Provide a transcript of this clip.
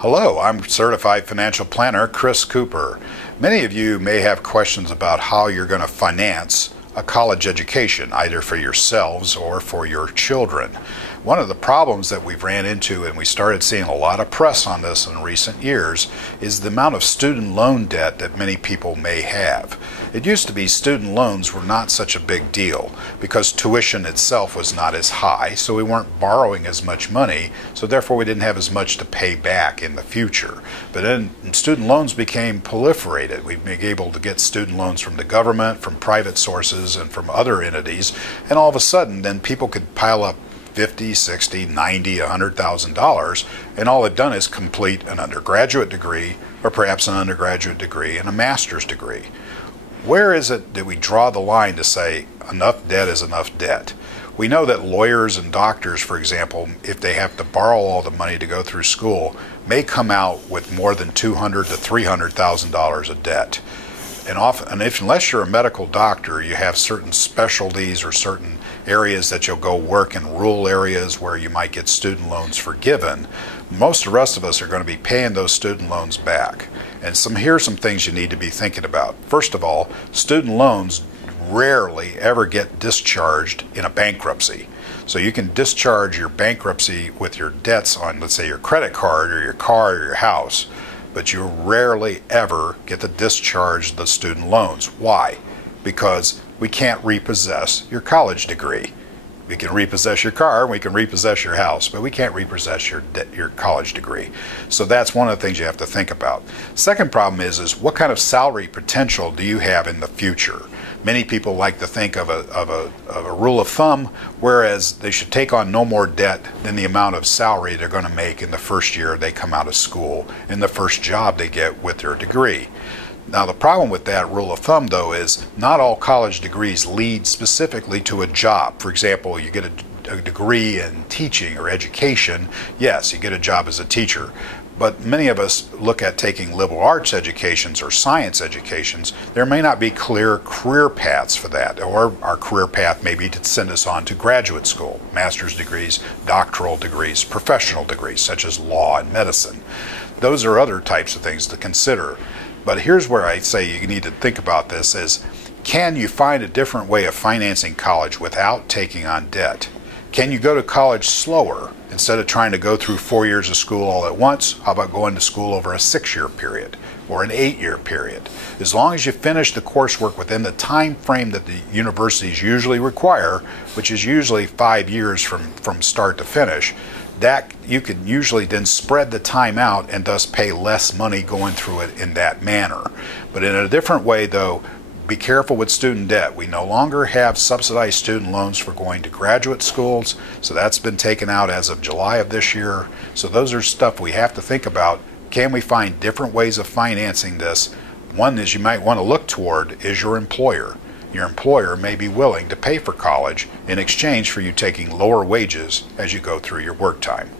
Hello, I'm Certified Financial Planner Chris Cooper. Many of you may have questions about how you're going to finance a college education, either for yourselves or for your children. One of the problems that we've ran into, and we started seeing a lot of press on this in recent years, is the amount of student loan debt that many people may have. It used to be student loans were not such a big deal because tuition itself was not as high, so we weren't borrowing as much money, so therefore we didn't have as much to pay back in the future. But then student loans became proliferated. We've been able to get student loans from the government, from private sources, and from other entities, and all of a sudden then people could pile up $50, $60, $90, $100,000, and all they've done is complete an undergraduate degree, or perhaps an undergraduate degree and a master's degree. Where is it that we draw the line to say enough debt is enough debt? We know that lawyers and doctors, for example, if they have to borrow all the money to go through school, may come out with more than $200,000 to $300,000 of debt. And often, unless you're a medical doctor, you have certain specialties or certain areas that you'll go work in rural areas where you might get student loans forgiven. Most of the rest of us are going to be paying those student loans back. And here are some things you need to be thinking about. First of all, student loans rarely ever get discharged in a bankruptcy. So you can discharge your bankruptcy with your debts on, let's say, your credit card or your car or your house, but you rarely ever get to discharge the student loans. Why? Because we can't repossess your college degree. We can repossess your car, we can repossess your house, but we can't repossess your college degree. So that's one of the things you have to think about. Second problem is what kind of salary potential do you have in the future? Many people like to think of a rule of thumb, whereas they should take on no more debt than the amount of salary they're going to make in the first year they come out of school, in the first job they get with their degree. Now the problem with that rule of thumb, though, is not all college degrees lead specifically to a job. For example, you get a degree in teaching or education, yes, you get a job as a teacher. But many of us look at taking liberal arts educations or science educations. There may not be clear career paths for that, or our career path may be to send us on to graduate school, master's degrees, doctoral degrees, professional degrees such as law and medicine. Those are other types of things to consider. But here's where I say you need to think about this is, can you find a different way of financing college without taking on debt? Can you go to college slower? Instead of trying to go through 4 years of school all at once, how about going to school over a 6-year period or an 8-year period? As long as you finish the coursework within the time frame that the universities usually require, which is usually 5 years from start to finish, that you can usually then spread the time out and thus pay less money going through it in that manner. But in a different way, though, be careful with student debt. We no longer have subsidized student loans for going to graduate schools, so that's been taken out as of July of this year. So those are stuff we have to think about. Can we find different ways of financing this? One is you might want to look toward is your employer. Your employer may be willing to pay for college in exchange for you taking lower wages as you go through your work time.